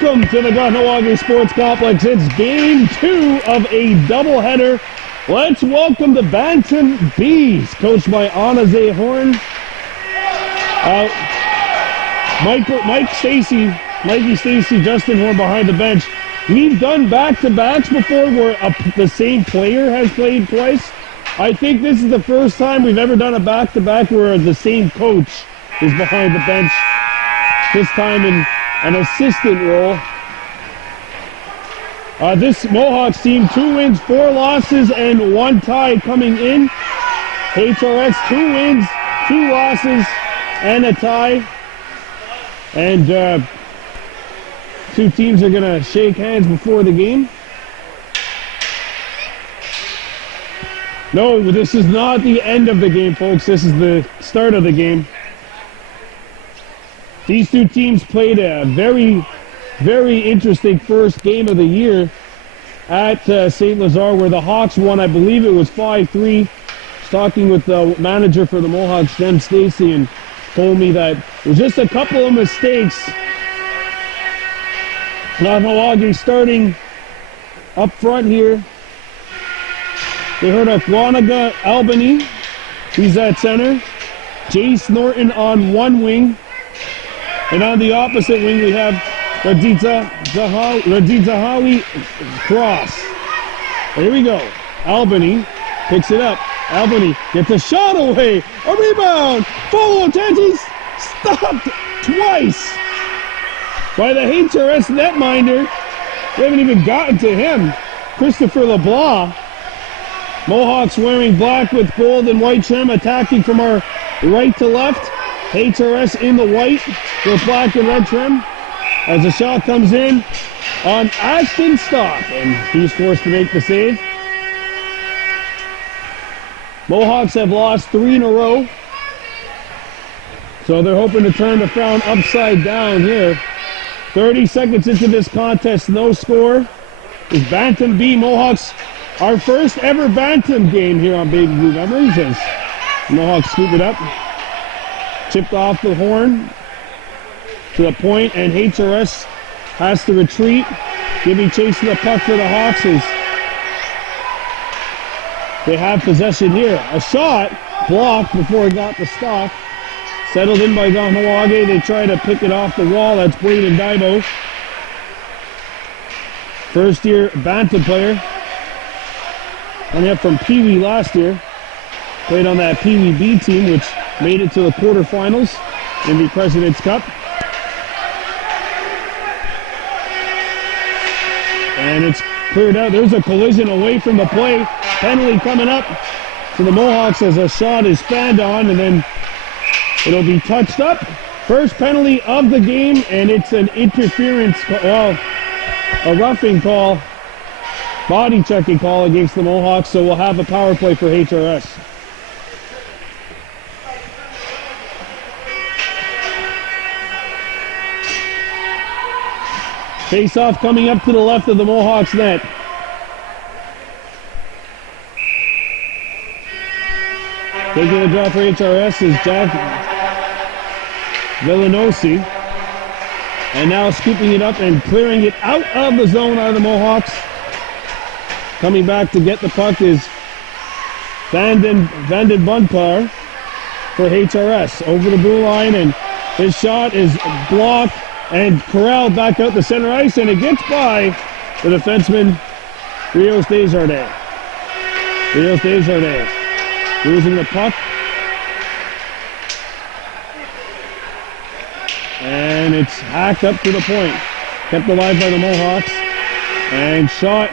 welcome to the Kahnawake Sports Complex. It's game 2 of a doubleheader. Let's welcome the Bantam Bees, coached by Anaze Horn. Mikey Stacy, Justin Horn behind the bench. We've done back-to-backs before where the same player has played twice. I think this is the first time we've ever done a back-to-back where the same coach is behind the bench, this time in an assistant role. This Mohawks team, 2 wins, 4 losses, and 1 tie coming in. HRS, 2 wins, 2 losses, and a tie. And 2 teams are going to shake hands before the game. No, this is not the end of the game, folks. This is the start of the game. These 2 teams played a very, very interesting first game of the year at St. Lazare, where the Hawks won. I believe it was 5-3. I was talking with the manager for the Mohawks, Jen Stacy, and told me that it was just a couple of mistakes. Kahnawake starting up front here. They heard of Kahnawake Albany. He's at center. Jace Norton on one wing. And on the opposite wing, we have Radita Zahawi Cross. Here we go. Albany picks it up. Albany gets a shot away. A rebound. Follow attention. Stopped twice by the HRS netminder. We haven't even gotten to him. Christopher LeBlanc. Mohawks wearing black with gold and white trim, attacking from our right to left. HRS in the white with black and red trim. As the shot comes in on Ashton Stock, and he's forced to make the save. Mohawks have lost 3 in a row, so they're hoping to turn the frown upside down here. 30 seconds into this contest, no score. Is Bantam B Mohawks, our first ever Bantam game here on Baby Blue Memories, as Mohawks scoop it up. Chipped off the horn to the point, and HRS has to retreat, giving chase to the puck for the Hawks as they have possession here. A shot blocked before it got the Stock. Settled in by Kahnawake. They try to pick it off the wall. That's Braden Dibo. First year Bantam player. Coming up from Pee Wee last year. Played on that Pee Wee B team, which made it to the quarterfinals in the President's Cup. And it's cleared out. There's a collision away from the play. Penalty coming up to the Mohawks as a shot is fanned on, and then it'll be touched up. First penalty of the game, and it's an interference, well, a roughing call, body checking call against the Mohawks, so we'll have a power play for HRS. Face-off coming up to the left of the Mohawks net. Taking the draw for HRS is Jack Villanosi. And now scooping it up and clearing it out of the zone out of the Mohawks. Coming back to get the puck is Vanden Bunpar for HRS. Over the blue line, and his shot is blocked and corralled back out the center ice, and it gets by the defenseman, Rios Desjardins. Rios Desjardins losing the puck. And it's hacked up to the point. Kept alive by the Mohawks. And shot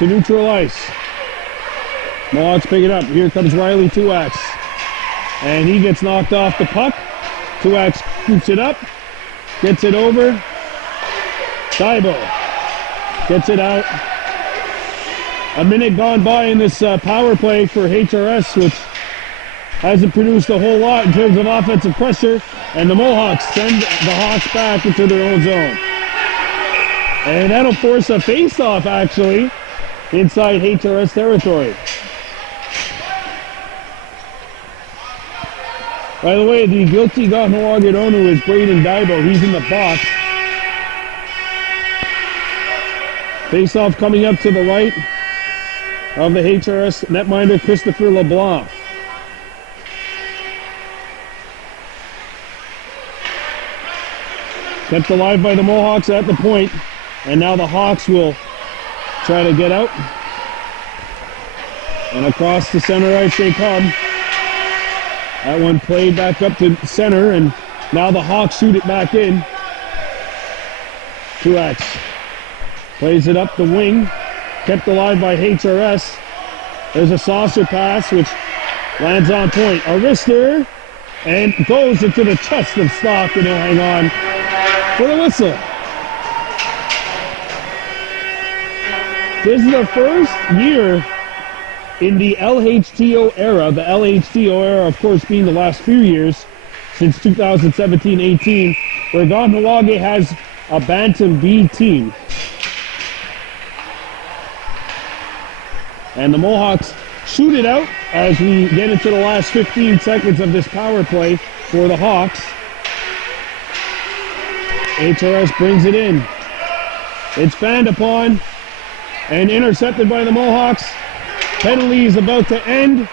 to neutral ice. Mohawks pick it up. Here comes Riley Tuax. And he gets knocked off the puck. Tuax scoops it up. Gets it over. Dibo gets it out. A minute gone by in this power play for HRS, which hasn't produced a whole lot in terms of offensive pressure. And the Mohawks send the Hawks back into their own zone. And that'll force a face-off, actually, inside HRS territory. By the way, the guilty Kahnawake owner is Braden Dibo. He's in the box. Face-off coming up to the right of the HRS netminder Christopher LeBlanc. Kept alive by the Mohawks at the point, and now the Hawks will try to get out. And across the center ice they come. That one played back up to center, and now the Hawks shoot it back in. Truax plays it up the wing, kept alive by HRS. There's a saucer pass, which lands on point. A wrister, and goes into the chest of Stock, and he'll hang on for the whistle. This is the first year in the LHTO era, the LHTO era, of course, being the last few years, since 2017-18, where Kahnawake has a Bantam B team. And the Mohawks shoot it out as we get into the last 15 seconds of this power play for the Hawks. HRS brings it in. It's fanned upon and intercepted by the Mohawks. Penalty is about to end,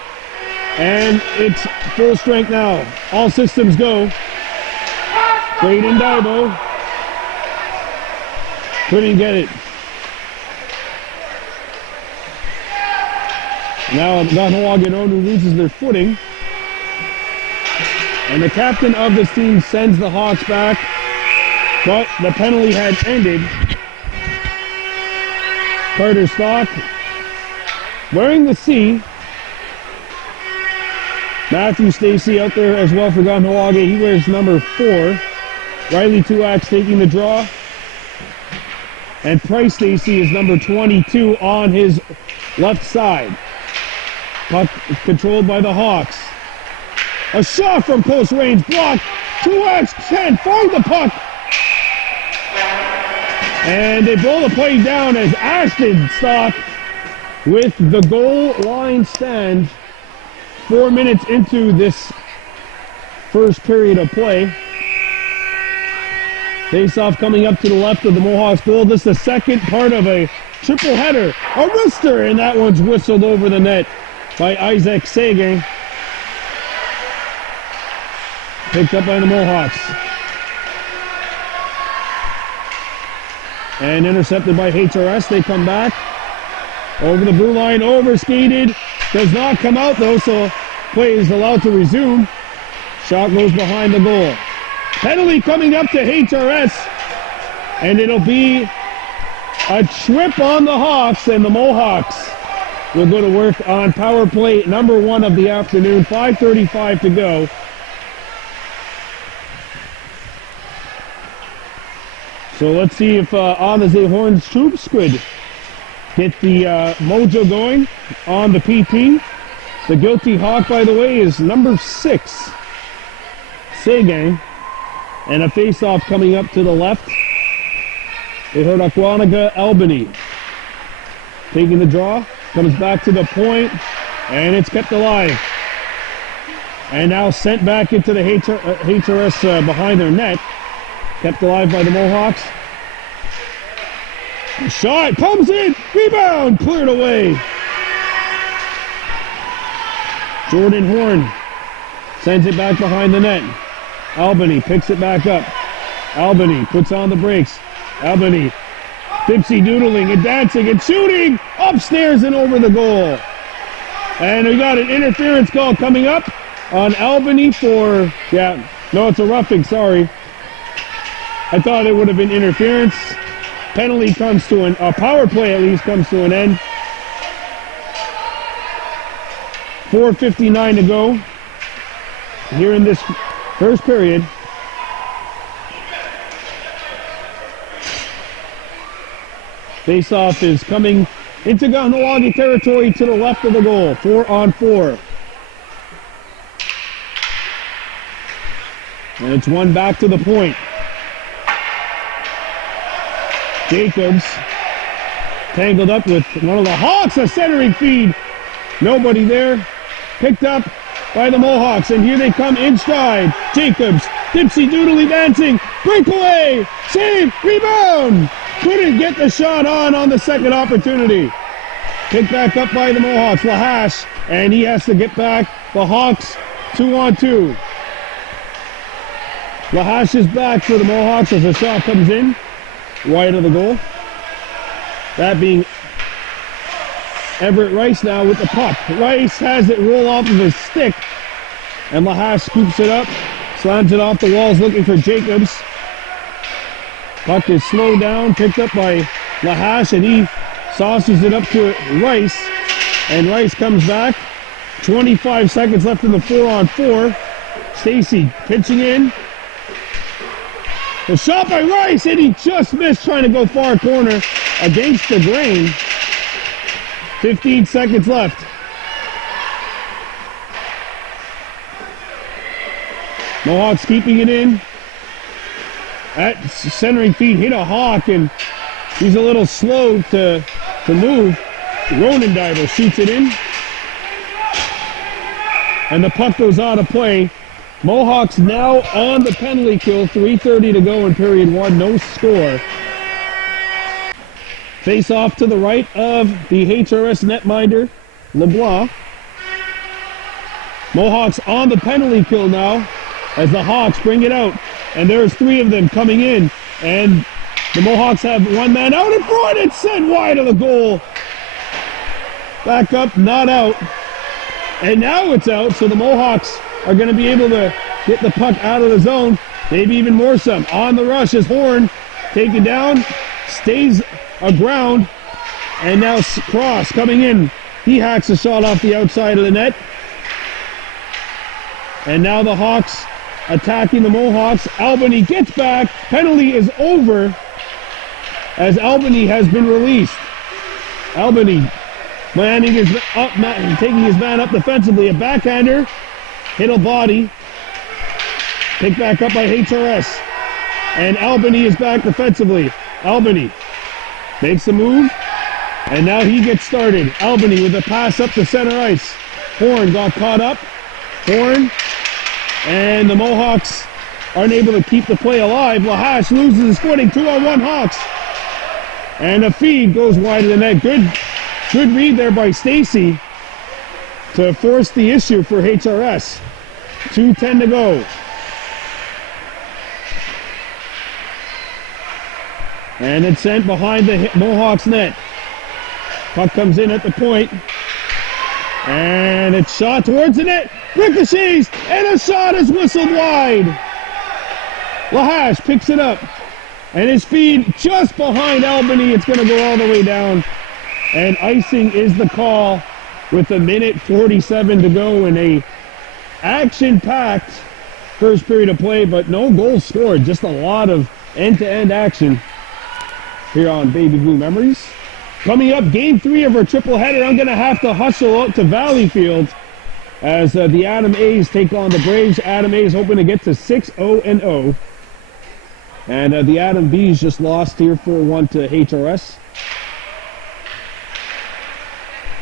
and it's full strength now. All systems go. Braden Daibo couldn't get it. Now Kahnawake who loses their footing. And the captain of this team sends the Hawks back, but the penalty had ended. Carter Stock wearing the C. Matthew Stacy out there as well for Kahnawake. He wears number 4. Riley Truax taking the draw. And Price Stacy is number 22 on his left side. Puck controlled by the Hawks. A shot from close range, blocked. Truax can't find the puck. And they blow the play down as Ashton Stock with the goal line stand 4 minutes into this first period of play. Face-off coming up to the left of the Mohawks goal. This is the second part of a triple header. A wrister, and that one's whistled over the net by Isaac Sagan. Picked up by the Mohawks. And intercepted by HRS. They come back. Over the blue line, overskated. Does not come out though, so play is allowed to resume. Shot goes behind the goal. Penalty coming up to HRS. And it'll be a trip on the Hawks, and the Mohawks will go to work on power play number 1 of the afternoon. 5:35 to go. So let's see if On the Horns troops could get the mojo going on the PT. The guilty Hawk, by the way, is number 6, Sagan. And a face-off coming up to the left. They heard Kahnawake Albany. Taking the draw, comes back to the point, and it's kept alive. And now sent back into the HRS behind their net. Kept alive by the Mohawks. The shot comes in, rebound, cleared away. Jordan Horn sends it back behind the net. Albany picks it back up. Albany puts on the brakes. Albany dipsy doodling and dancing and shooting upstairs and over the goal. And we got an interference call coming up on Albany for, it's a roughing, sorry. I thought it would have been interference. Penalty comes to a power play at least comes to an end. 4:59 to go here in this first period. Face-off is coming into Kahnawake territory to the left of the goal. 4-on-4. And it's one back to the point. Jacobs tangled up with one of the Hawks, a centering feed. Nobody there. Picked up by the Mohawks, and here they come in stride. Jacobs, dipsy doodly dancing, breakaway, save, rebound. couldn't get the shot on the second opportunity. Picked back up by the Mohawks, Lahash, and he has to get back. The Hawks 2-on-2. Lahash is back for the Mohawks as the shot comes in, wide of the goal. That being Everett Rice now with the puck. Rice has it roll off of his stick, and Lahash scoops it up, slams it off the walls looking for Jacobs. Puck is slowed down, picked up by Lahash, and he sauces it up to Rice, and Rice comes back. 25 seconds left in the 4-on-4. Stacy pitching in. The shot by Rice, and he just missed trying to go far corner against the grain. 15 seconds left. Mohawks keeping it in. At centering feet, hit a Hawk, and he's a little slow to move. Ronan Diver shoots it in. And the puck goes out of play. Mohawks now on the penalty kill. 3:30 to go in period one. No score. Face off to the right of the HRS netminder, LeBlanc. Mohawks on the penalty kill now as the Hawks bring it out. And there's three of them coming in. And the Mohawks have one man out in front. It's sent wide of the goal. Back up, not out. And now it's out, so the Mohawks are going to be able to get the puck out of the zone. Maybe even more some. On the rush is Horn. Taken down. Stays aground. And now Cross coming in. He hacks a shot off the outside of the net. And now the Hawks attacking the Mohawks. Albany gets back. Penalty is over as Albany has been released. Albany landing his up, taking his man up defensively. A backhander, hit a body, picked back up by HRS. And Albany is back defensively. Albany makes a move, and now he gets started. Albany with a pass up to center ice. Horn got caught up. Horn, and the Mohawks aren't able to keep the play alive. Lahash loses his footing. 2-on-1 Hawks. And a feed goes wide of the net. Good read there by Stacy to force the issue for HRS. 2:10 to go. And it's sent behind the Mohawks net. Puck comes in at the point. And it's shot towards the net. Ricochets, and a shot is whistled wide. Lahash picks it up. And his feed just behind Albany. It's going to go all the way down. And icing is the call with 1:47 to go in a action-packed first period of play, but no goals scored. Just a lot of end-to-end action here on Baby Blue Memories. Coming up, game 3 of our triple header. I'm going to have to hustle out to Valleyfield as the Adam A's take on the Braves. Adam A's hoping to get to 6-0-0. And the Adam B's just lost here 4-1 to HRS.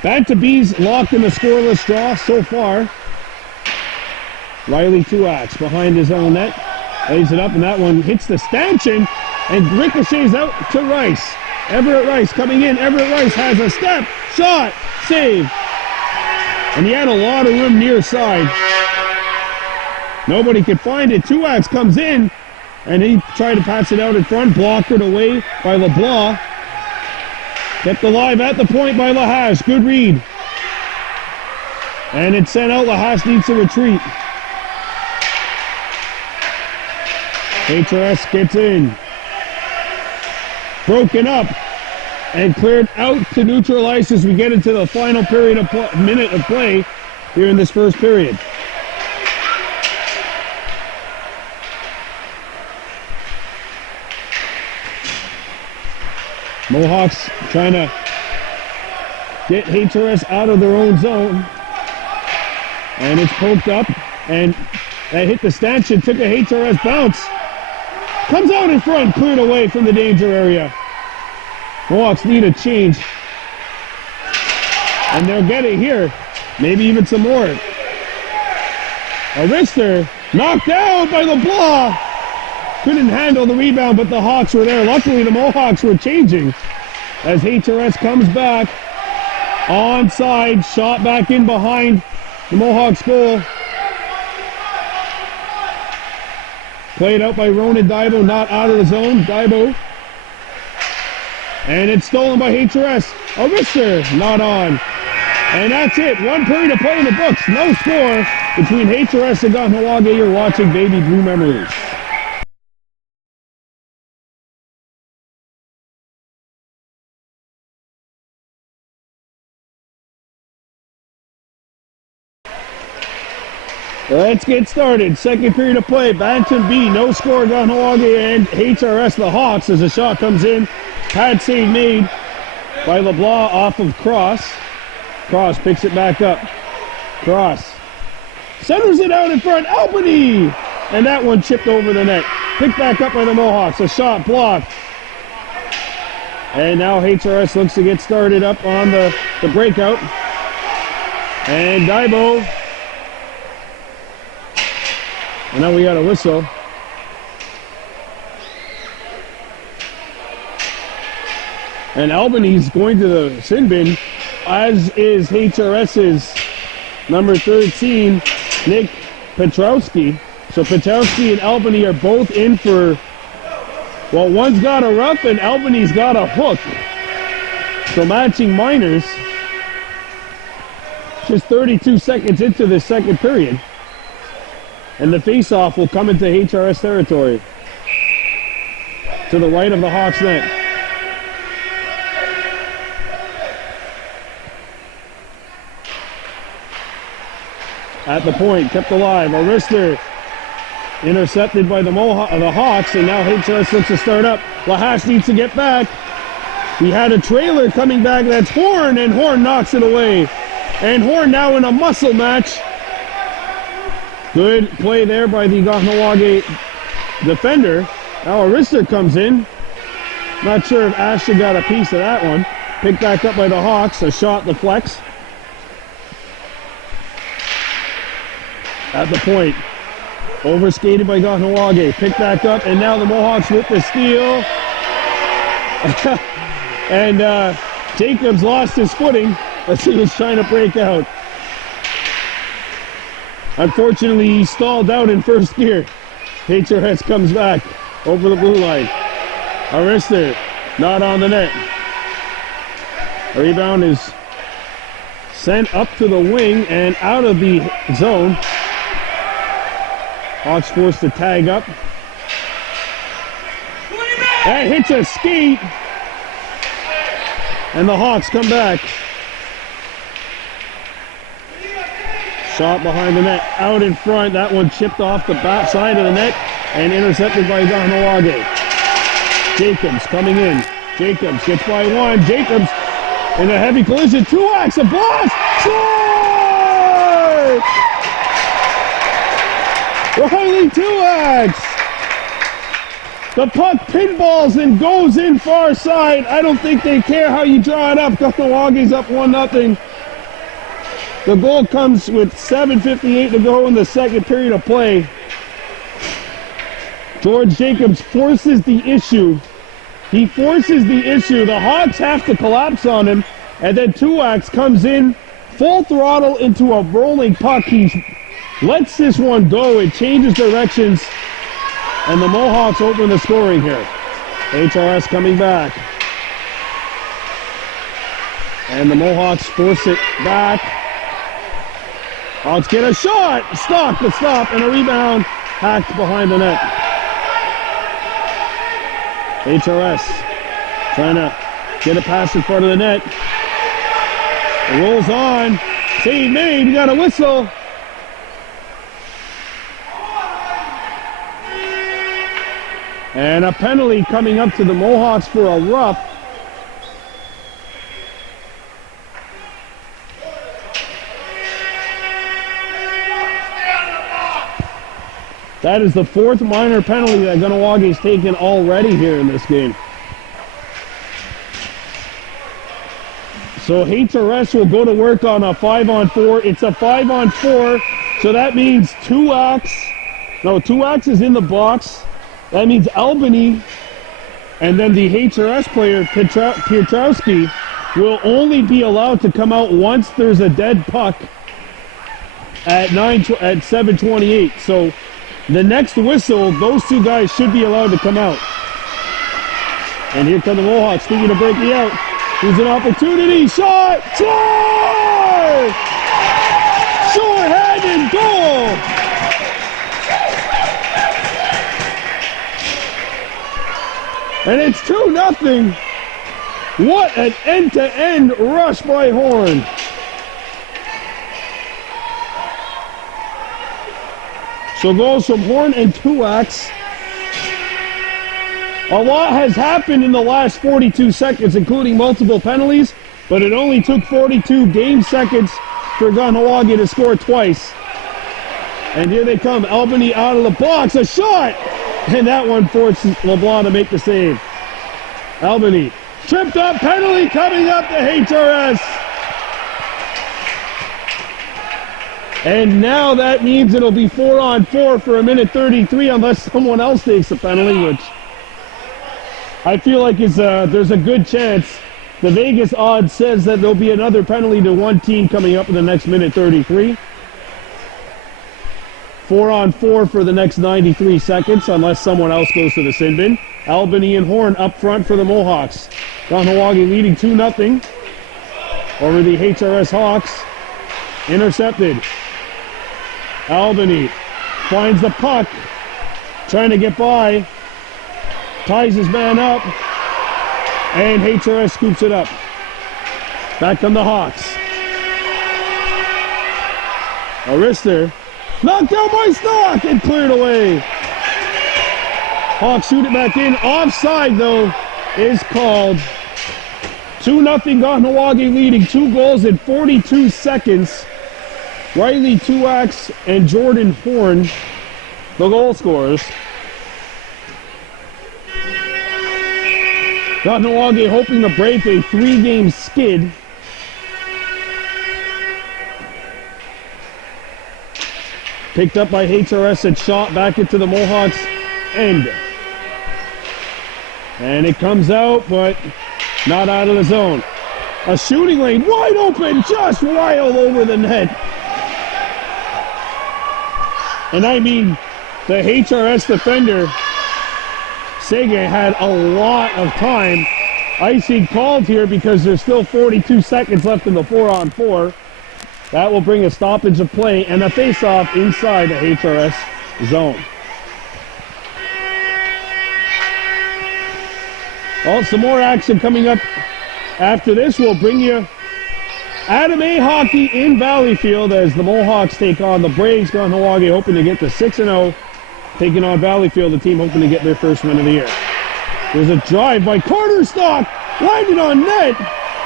Bantam B's locked in the scoreless draw so far. Riley Tuax behind his own net. Lays it up, and that one hits the stanchion and ricochets out to Rice. Everett Rice coming in. Everett Rice has a step, shot, save. And he had a lot of room near side. Nobody could find it. Tuax comes in, and he tried to pass it out in front, blocked it away by LeBlanc. Kept alive at the point by Lahash. Good read. And it's sent out. Lahash needs to retreat. HRS gets in. Broken up and cleared out to neutral ice as we get into the final period of minute of play here in this first period. Mohawks trying to get HRS out of their own zone. And it's poked up, and that hit the stanchion, took a HRS bounce. Comes out in front, cleared away from the danger area. Mohawks need a change. And they'll get it here. Maybe even some more. A wrister knocked down by LeBlanc. couldn't handle the rebound, but the Hawks were there. Luckily, the Mohawks were changing as HRS comes back. Onside, shot back in behind the Mohawks goal. Played out by Ronan Daibo, not out of the zone. Daibo. And it's stolen by HRS. A wrister, not on. And that's it. 1 period of play in the books. No score between HRS and Kahnawake. You're watching Baby Blue Memories. Let's get started. Second period of play. Bantam B, no score. Kahnawake and HRS, the Hawks, as the shot comes in. Pad save made by LeBlanc off of Cross. Cross picks it back up. Cross centers it out in front. Albany! And that one chipped over the net. Picked back up by the Mohawks. A shot blocked. And now HRS looks to get started up on the breakout. And Daibo. And now we got a whistle. And Albany's going to the sin bin, as is HRS's number 13, Nick Petrowski. So Petrowski and Albany are both in for, well, one's got a rough and Albany's got a hook. So matching minors. Just 32 seconds into this second period. And the face-off will come into HRS territory. To the right of the Hawks net. At the point, kept alive. A wrister intercepted by the Hawks, and now HRS looks to start up. Lahash needs to get back. He had a trailer coming back. That's Horn, and Horn knocks it away. And Horn now in a muscle match. Good play there by the Kahnawake defender. Now a wrister comes in. Not sure if Ashton got a piece of that one. Picked back up by the Hawks. A shot deflects. At the point. Overskated by Kahnawake. Picked back up, and now the Mohawks with the steal. And Jacobs lost his footing as he was trying to break out. Unfortunately, he stalled out in first gear. HRS comes back over the blue line. A wrister, not on the net. A rebound is sent up to the wing and out of the zone. Hawks forced to tag up. That hits a skate. And the Hawks come back. Shot behind the net, out in front. That one chipped off the back side of the net and intercepted by Kahnawake. Jacobs coming in. Jacobs gets by one. Jacobs in a heavy collision. Truax, a blast! Score! Riley Truax! The puck pinballs and goes in far side. I don't think they care how you draw it up. Kahnawake's up 1-0. The goal comes with 7:58 to go in the second period of play. George Jacobs forces the issue. He forces the issue. The Hawks have to collapse on him, and then Truax comes in full throttle into a rolling puck. He lets this one go. It changes directions, and the Mohawks open the scoring here. HRS coming back. And the Mohawks force it back. Hawks get a shot, stop, and a rebound hacked behind the net. HRS trying to get a pass in front of the net. It rolls on, save made, we got a whistle. And a penalty coming up to the Mohawks for a rough. That is the fourth minor penalty that Kahnawake has taken already here in this game. So HRS will go to work on a 5-on-4. It's a 5-on-4, so that means Truax is in the box, That means Albany and then the HRS player, Piotrowski, will only be allowed to come out once there's a dead puck at 7:28. So the next whistle, those two guys should be allowed to come out. And here come the Mohawks, speaking of breaking out. Here's an opportunity, shot, score! Short-handed goal! And it's 2-0. What an end-to-end rush by Horn. So goals from Horn and Tuax. A lot has happened in the last 42 seconds, including multiple penalties, but it only took 42 game seconds for Kahnawake to score twice. And here they come, Albany out of the box, a shot! And that one forces LeBlanc to make the save. Albany, tripped up, penalty coming up to HRS. And now that means it'll be 4-on-4 for 1:33 unless someone else takes a penalty, which I feel like there's a good chance. The Vegas odds says that there'll be another penalty to one team coming up in the next 1:33. 4-on-4 for the next 93 seconds unless someone else goes to the sin bin. Albany and Horn up front for the Mohawks. Kahnawake leading 2-0 over the HRS Hawks. Intercepted. Albany finds the puck, trying to get by, ties his man up, and HRS scoops it up. Back come the Hawks. Arister knocked down by Stock and cleared away. Hawks shoot it back in. Offside, though, is called. 2-0 Kahnawake leading 2 goals in 42 seconds. Riley Tuax and Jordan Horn, the goal scorers. Kahnawake hoping to break a 3-game skid. Picked up by HRS and shot back into the Mohawks' end. And it comes out, but not out of the zone. A shooting lane wide open, just wild over the net. And I mean, the HRS defender, Sege, had a lot of time. Icing called here because there's still 42 seconds left in the 4-on-4. That will bring a stoppage of play and a face-off inside the HRS zone. Well, some more action coming up after this. We'll bring you Adam A hockey in Valleyfield as the Mohawks take on the Braves. Kahnawake hoping to get to 6-0, taking on Valleyfield, the team hoping to get their first win of the year. There's a drive by Carterstock, landed on net,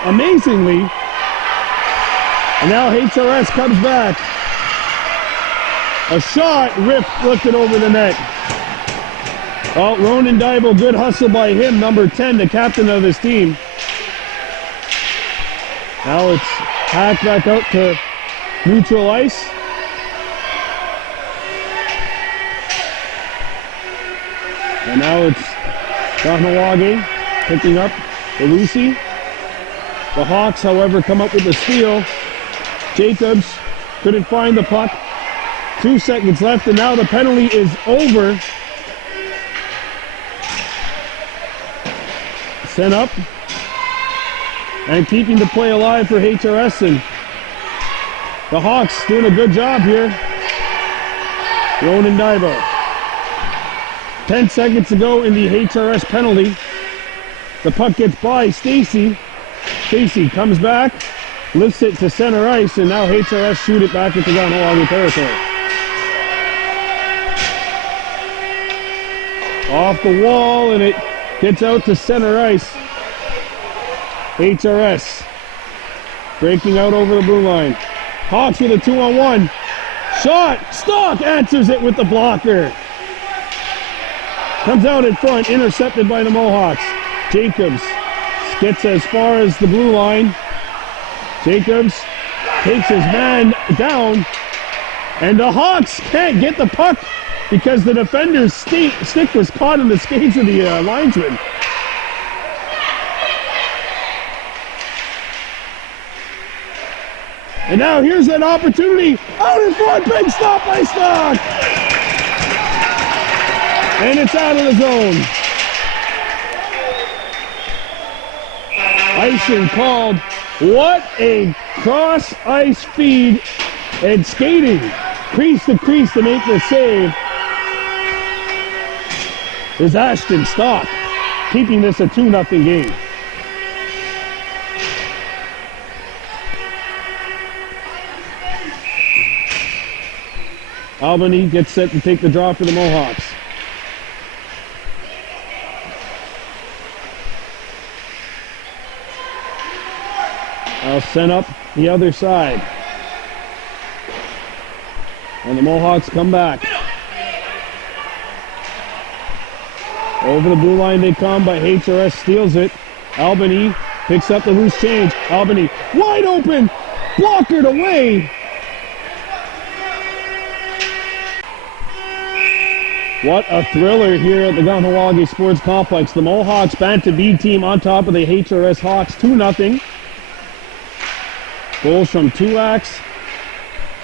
amazingly. And now HRS comes back. A shot lifted over the net. Oh, Ronan Daibo, good hustle by him, number 10, the captain of his team. Now it's hacked back out to neutral ice. And now it's Kahnawake picking up the Lucy. The Hawks, however, come up with the steal. Jacobs couldn't find the puck. 2 seconds left, and now the penalty is over. Sent up. And keeping the play alive for HRS, and the Hawks doing a good job here. Ronan Daibo. 10 seconds to go in the HRS penalty. The puck gets by Stacy. Stacy comes back, lifts it to center ice, and now HRS shoot it back into Kahnawake territory. Off the wall, and it gets out to center ice. HRS breaking out over the blue line. Hawks with a 2-on-1. Shot! Stock answers it with the blocker. Comes out in front, intercepted by the Mohawks. Jacobs gets as far as the blue line. Jacobs takes his man down, and the Hawks can't get the puck because the defender's stick was caught in the skates of the linesman. And now here's an opportunity. Out in front, big stop by Stock. And it's out of the zone. Icing called. What a cross ice feed and skating crease to crease to make the save is Ashton Stock, keeping this a 2-0 game. Albany gets set to take the draw for the Mohawks. I'll send up the other side. And the Mohawks come back. Over the blue line they come, but HRS steals it. Albany picks up the loose change. Albany wide open, blockered away. What a thriller here at the Kahnawake Sports Complex. The Mohawks Bantam B team on top of the HRS Hawks, 2-0. Goals from Tulaks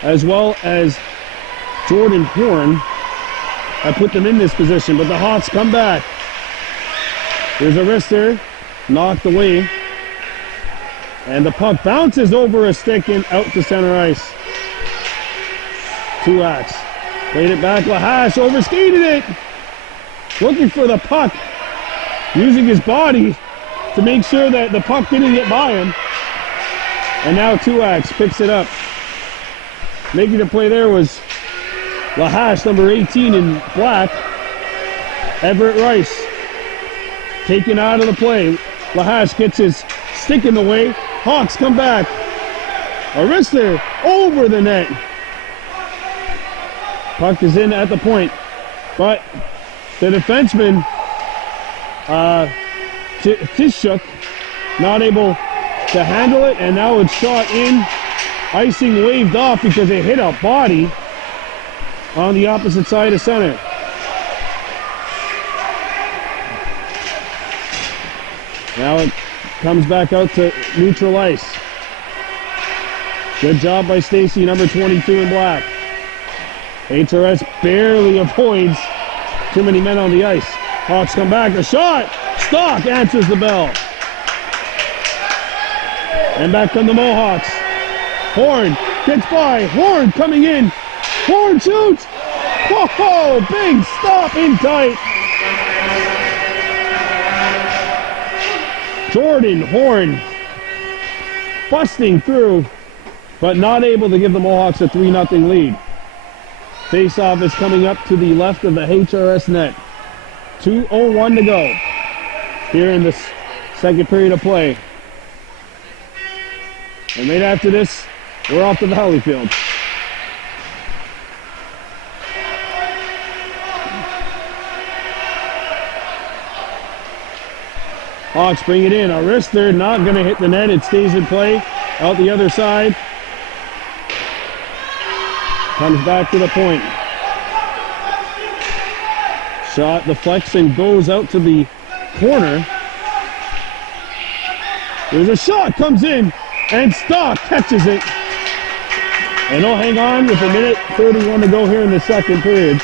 as well as Jordan Horn have put them in this position, but the Hawks come back. There's a wrister, knocked away, and the puck bounces over a stick and out to center ice. Tulaks played it back, Lahash overskated it, looking for the puck, using his body to make sure that the puck didn't get by him. And now Tulaks picks it up. Making the play there was Lahash, number 18 in black. Everett Rice taken out of the play. Lahash gets his stick in the way. Hawks come back. A wrister over the net. Puck is in at the point. But the defenseman, Tishuk, not able to handle it, and now it's shot in. Icing waved off because it hit a body on the opposite side of center. Now it comes back out to neutral ice. Good job by Stacy, number 22 in black. HRS barely avoids too many men on the ice. Hawks come back, a shot! Stock answers the bell. And back come the Mohawks. Horn gets by. Horn coming in. Horn shoots. Oh, big stop in tight. Jordan Horn busting through, but not able to give the Mohawks a 3-0 lead. Face-off is coming up to the left of the HRS net. 2:01 to go here in this second period of play. And right after this, we're off the Valley Field. Hawks bring it in. A wrister, not going to hit the net. It stays in play. Out the other side. Comes back to the point. Shot deflects and goes out to the corner. There's a shot, comes in. And Stock catches it. And he'll hang on with 1:31 to go here in the second period.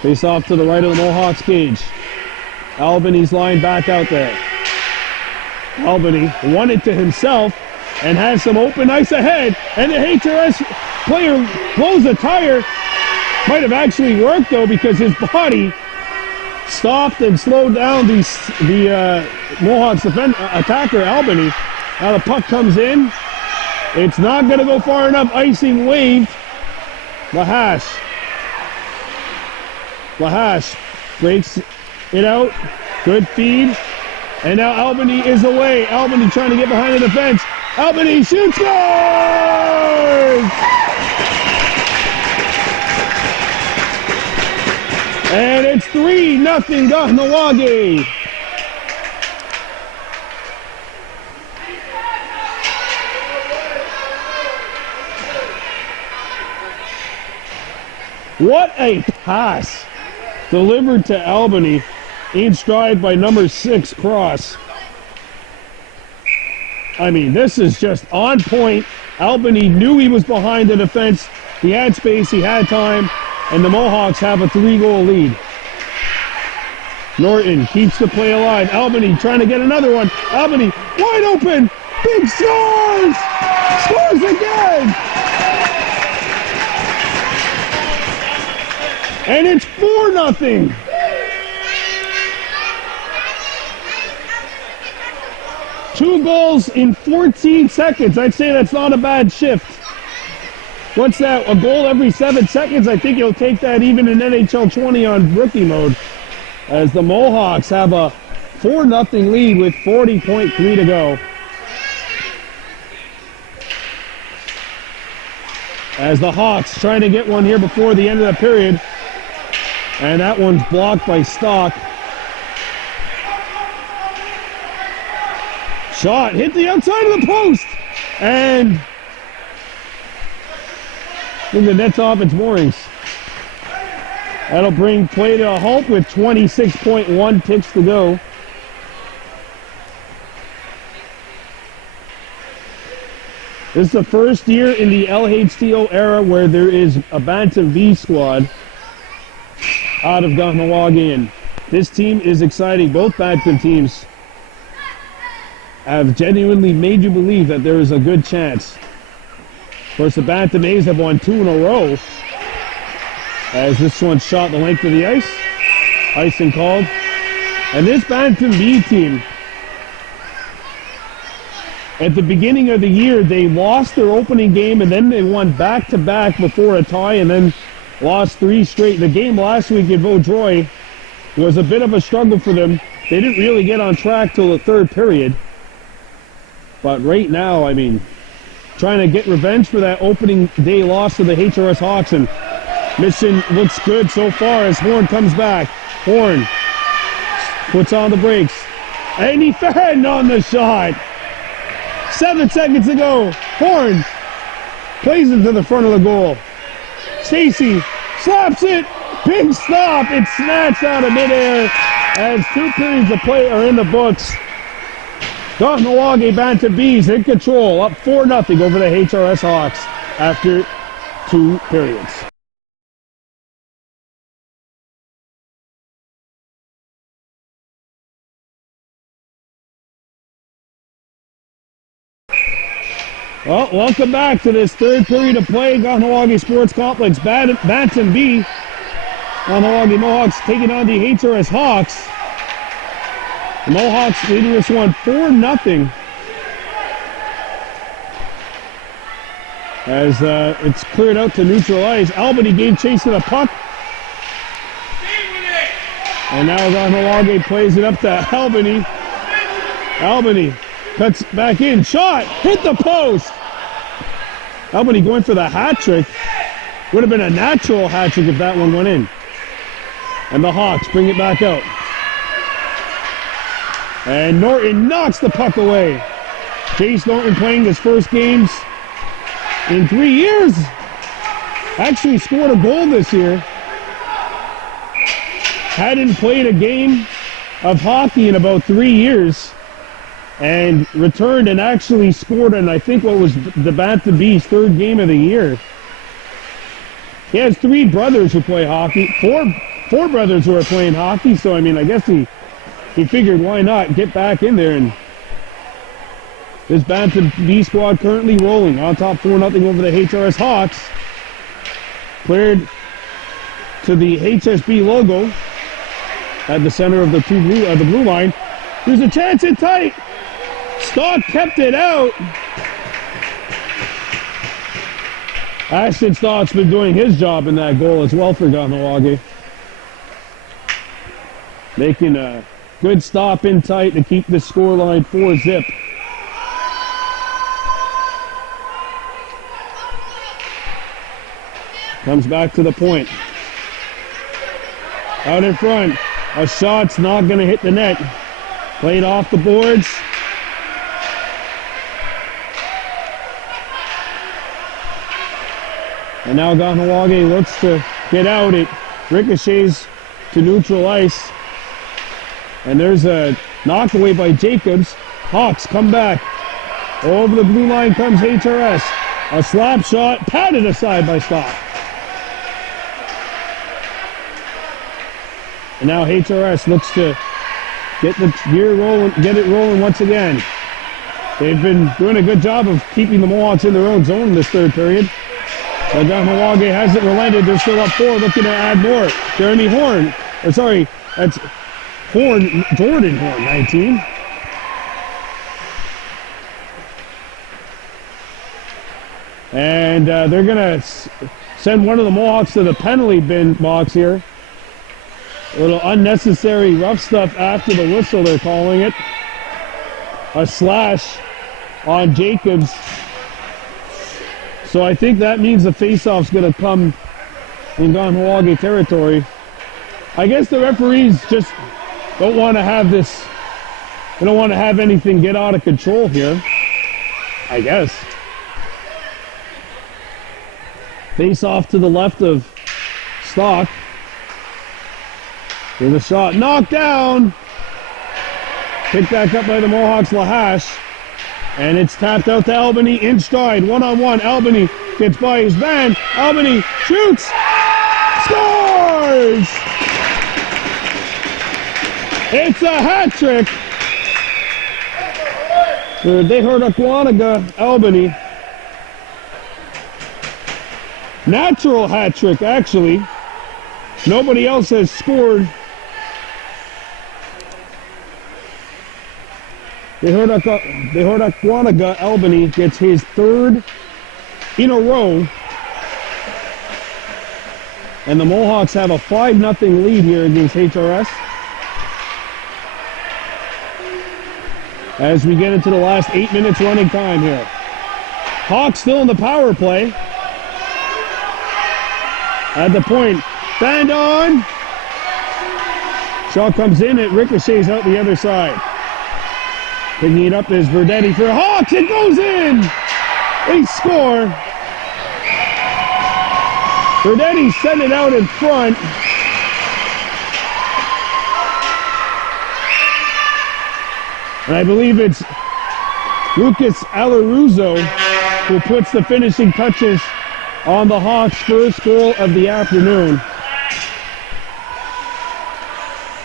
Face off to the right of the Mohawks cage. Albany's line back out there. Albany won it to himself and has some open ice ahead, and the HRS player blows the tire. Might have actually worked though, because his body stopped and slowed down the Mohawks attacker Albany. Now the puck comes in. It's not going to go far enough. Icing waved. Lahash breaks it out. Good feed. And now Albany is away. Albany trying to get behind the defense. Albany shoots, scores! And it's 3-0 Kahnawake. What a pass delivered to Albany in stride by number 6 Cross. I mean, this is just on point. Albany knew he was behind the defense. He had space, he had time, and the Mohawks have a 3-goal lead. Norton keeps the play alive. Albany trying to get another one. Albany wide open. Big scores! Scores again! And it's 4-0. Two goals in 14 seconds. I'd say that's not a bad shift. What's that? A goal every 7 seconds? I think he'll take that even in NHL 20 on rookie mode. As the Mohawks have a 4-0 lead with 40.3 to go. As the Hawks trying to get one here before the end of the period. And that one's blocked by Stock. Shot hit the outside of the post. And I think the net's off its moorings. That'll bring play to a halt with 26.1 ticks to go. This is the first year in the LHTO era where there is a Bantam B squad out of Kahnawake, and this team is exciting. Both Bantam teams have genuinely made you believe that there is a good chance. Of course, the Bantam A's have won 2 in a row, as this one shot the length of the ice. Icing called. And this Bantam B team, at the beginning of the year, they lost their opening game, and then they won back-to-back before a tie, and then lost 3 straight. The game last week in Vaudreuil was a bit of a struggle for them. They didn't really get on track till the 3rd period. But right now, I mean, trying to get revenge for that opening day loss to the HRS Hawks, and mission looks good so far as Horn comes back. Horn puts on the brakes, and he fanned on the shot. 7 seconds to go. Horn plays it to the front of the goal. Stacy slaps it. Big stop. It's snatched out of midair as 2 periods of play are in the books. Kahnawake Bantam Bees in control, up 4-0 over the HRS Hawks after 2 periods. Well, welcome back to this 3rd period of play. Kahnawake Sports Complex, Bantam B. Kahnawake Mohawks taking on the HRS Hawks. The Mohawks leading this one 4-0. As it's cleared out to neutral ice. Albany gave chase to the puck. And now Kahnawake plays it up to Albany. Albany cuts back in. Shot! Hit the post! Albany going for the hat trick. Would have been a natural hat trick if that one went in. And the Hawks bring it back out. And Norton knocks the puck away. Chase Norton playing his first games in 3 years. Actually scored a goal this year. Hadn't played a game of hockey in about 3 years. And returned and actually scored in, I think, what was the Bantam B's 3rd game of the year. He has 3 brothers who play hockey. Four brothers who are playing hockey. So, I mean, I guess he figured why not get back in there. And this Bantam B squad currently rolling on top 4-0 over the HRS Hawks. Cleared to the HSB logo at the center of the blue line. There's a chance in tight. Stock kept it out. Ashton Stock's been doing his job in that goal as well for Kahnawake. Making a good stop in tight to keep the scoreline 4-0. Comes back to the point. out in front. A shot's not going to hit the net. Played off the boards. And now Kahnawake looks to get out. It ricochets to neutral ice. And there's a knockaway by Jacobs. Hawks come back. Over the blue line comes HRS. A slap shot, patted aside by Stock. And now HRS looks to get the gear rolling, get it rolling once again. They've been doing a good job of keeping the Mohawks in their own zone in this third period. But Kahnawake hasn't relented. They're still up 4, looking to add more. Jeremy Horn, or sorry, that's Horn, Jordan Horn, 19. And they're going to send one of the Mohawks to the penalty bin box here. A little unnecessary rough stuff after the whistle, they're calling it. A slash on Jacobs. So I think that means the face-off's going to come in Kahnawake territory. I guess the referees just don't want to have this, they don't want to have anything get out of control here, I guess. Face-off to the left of Stock. Here's a shot, knocked down. Picked back up by the Mohawks, Lahash. And it's tapped out to Albany in stride, one-on-one. Albany gets by his man. Albany shoots, scores! It's a hat trick. They heard Kahnawake, Albany. Natural hat trick, actually. Nobody else has scored. They heard Kahnawake, Albany gets his 3rd in a row. And the Mohawks have a 5-0 lead here against HRS. As we get into the last 8 minutes running time here. Hawks still in the power play. At the point, band on. Shot comes in, it ricochets out the other side. Picking it up is Verdetti for Hawks, it goes in! They score. Verdetti sent it out in front. And I believe it's Lucas Alaruzzo who puts the finishing touches on the Hawks' first goal of the afternoon.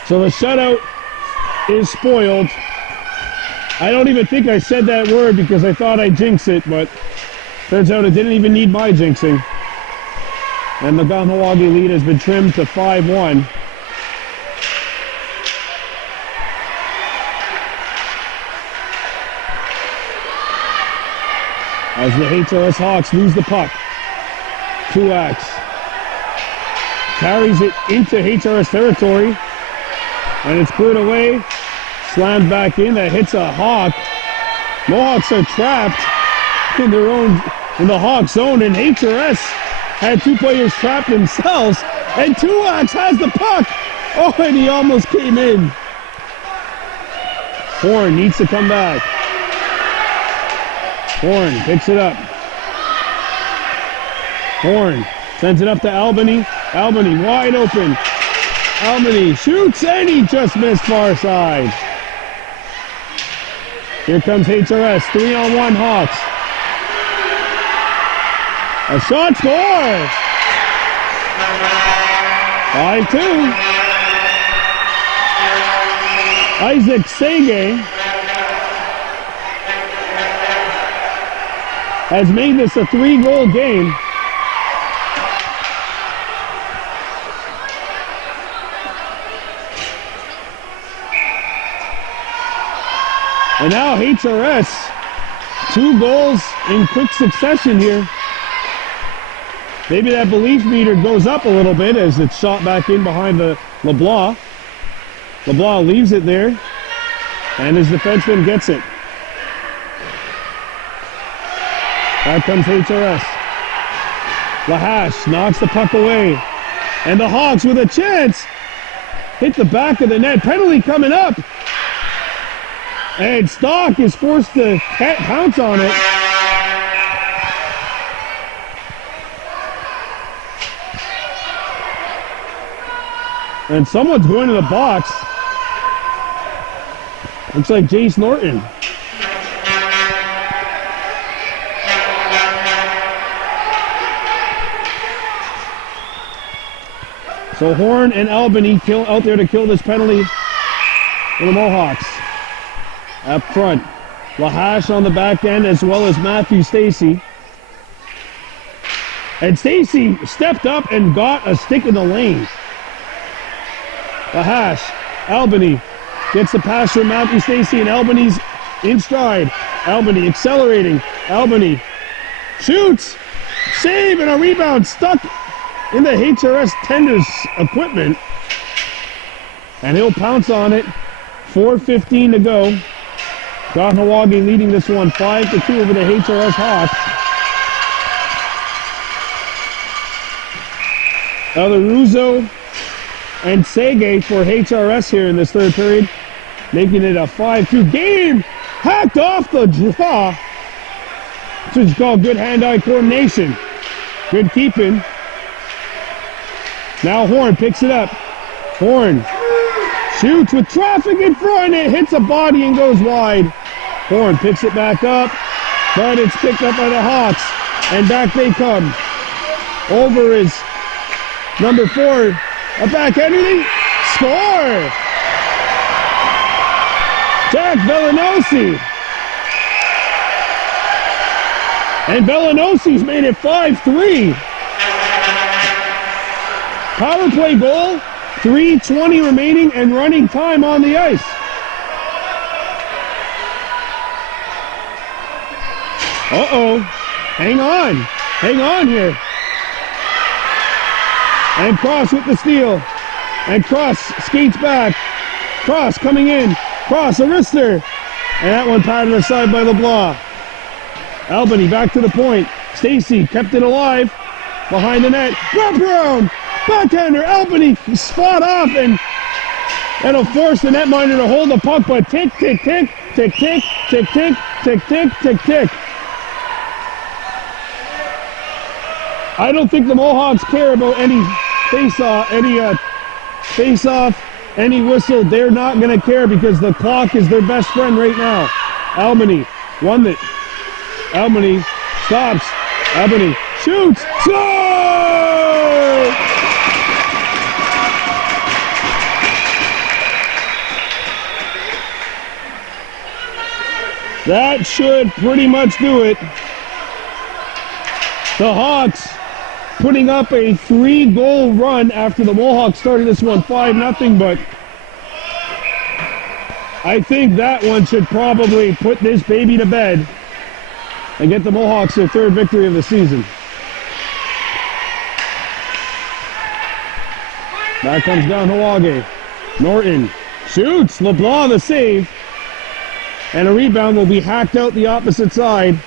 So the shutout is spoiled. I don't even think I said that word because I thought I'd jinx it, but turns out it didn't even need my jinxing. And the Kahnawake lead has been trimmed to 5-1. As the HRS Hawks lose the puck. Truax carries it into HRS territory, and it's cleared away. Slammed back in. That hits a Hawk. Mohawks are trapped in their own, in the Hawk zone, and HRS had 2 players trapped themselves, and Truax has the puck. Oh, and he almost came in. Horn needs to come back. Horn picks it up. Horn sends it up to Albany. Albany wide open. Albany shoots, and he just missed far side. Here comes HRS, 3-on-1 Hawks. A shot, score! 5-2. Isaac Sege has made this a 3-goal game. And now HRS, 2 goals in quick succession here. Maybe that belief meter goes up a little bit as it's shot back in behind the LeBlanc. LeBlanc leaves it there, and his defenseman gets it. Back comes HRS. Lahash knocks the puck away. And the Hawks with a chance. hit the back of the net. Penalty coming up. And Stock is forced to pounce on it. And someone's going to the box. Looks like Jace Norton. So Horn and Albany out there to kill this penalty for the Mohawks. Up front, Lahash on the back end as well as Matthew Stacy. And Stacy stepped up and got a stick in the lane. Lahash, Albany gets the pass from Matthew Stacy, and Albany's in stride. Albany accelerating. Albany shoots, save, and a rebound stuck in the HRS Tenders equipment. And he'll pounce on it. 4:15 to go. Kahnawake leading this one 5-2 over the HRS Hawks. Alaruzo and Sege for HRS here in this third period, making it a 5-2 game. Hacked off the draw. This is called good hand-eye coordination. Good keeping. Now Horn picks it up. Horn shoots with traffic in front. It hits a body and goes wide. Horn picks it back up, but it's picked up by the Hawks. And back they come. Over is number 4. A backhander. Score! Jack Villanosi. And Villanosi's made it 5-3. Power play goal, 3:20 remaining and running time on the ice. Uh-oh, hang on here. And Cross with the steal. And Cross skates back. Cross coming in. Cross, a wrister. And that one patted aside by LeBlanc. Albany back to the point. Stacy kept it alive. Behind the net. Wrap around. Backhander. Albany spot off, and that'll force the netminder to hold the puck, but tick, tick, tick, tick, tick, tick, tick, tick, tick, tick, tick. I don't think the Mohawks care about any face-off, any whistle. They're not going to care because the clock is their best friend right now. Albany won it. Albany stops. Albany shoots. Score! That should pretty much do it. The Hawks putting up a 3-goal run after the Mohawks started this one 5-0, but I think that one should probably put this baby to bed and get the Mohawks their 3rd victory of the season. Back comes Kahnawake. Norton shoots. LeBlanc the save. And a rebound will be hacked out the opposite side.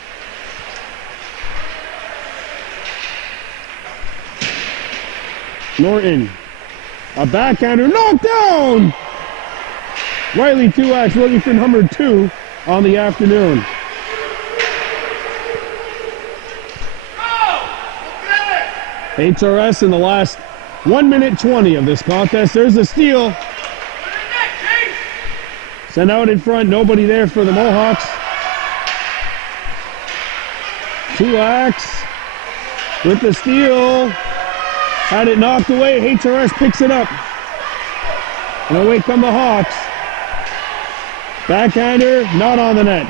Norton. A backhander knocked down! Riley Tuax looking for number 2 on the afternoon. HRS in the last 1:20 of this contest. There's a steal. Sent out in front, nobody there for the Mohawks. Tuax with the steal. Had it knocked away, HRS picks it up. And away come the Hawks. Backhander, not on the net.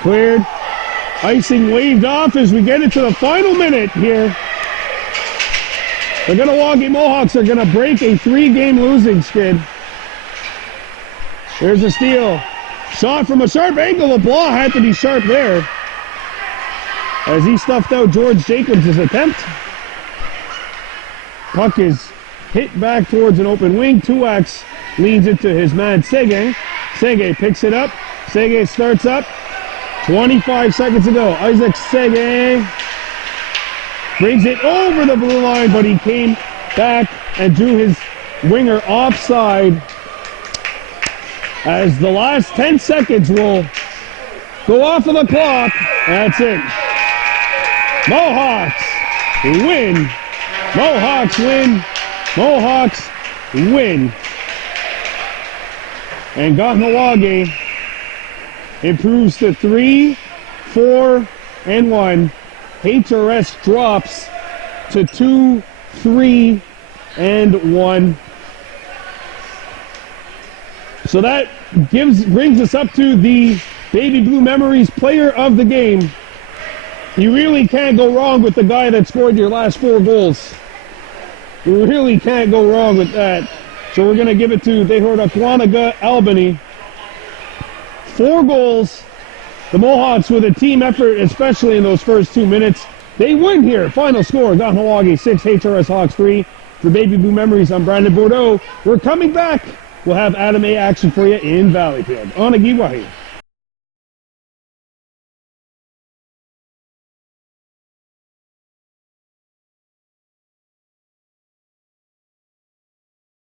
Cleared. Icing waved off as we get into the final minute here. The Kahnawake Mohawks are going to break a 3-game losing skid. There's a steal. Shot from a sharp angle. LeBlanc had to be sharp there as he stuffed out George Jacobs' attempt. Puck is hit back towards an open wing. Tuax leans into his man Sege. Sege picks it up. Sege starts up. 25 seconds to go. Isaac Sege Brings it over the blue line, but he came back and drew his winger offside, as the last 10 seconds will go off of the clock. That's it. Mohawks win. Mohawks win. Mohawks win. And Kahnawake improves to 3-4-1. HRS drops to 2-3-1. So that brings us up to the Baby Blue Memories player of the game. You really can't go wrong with the guy that scored your last 4 goals. You really can't go wrong with that. So we're going to give it to Kahnawake, Albany. 4 goals. The Mohawks with a team effort, especially in those first 2 minutes. They win here. Final score, Kahnawake 6, HRS Hawks 3. For Baby Blue Memories, I'm Brandon Bordeaux. We're coming back. We'll have Adam A action for you in Valleyfield. On a giveaway.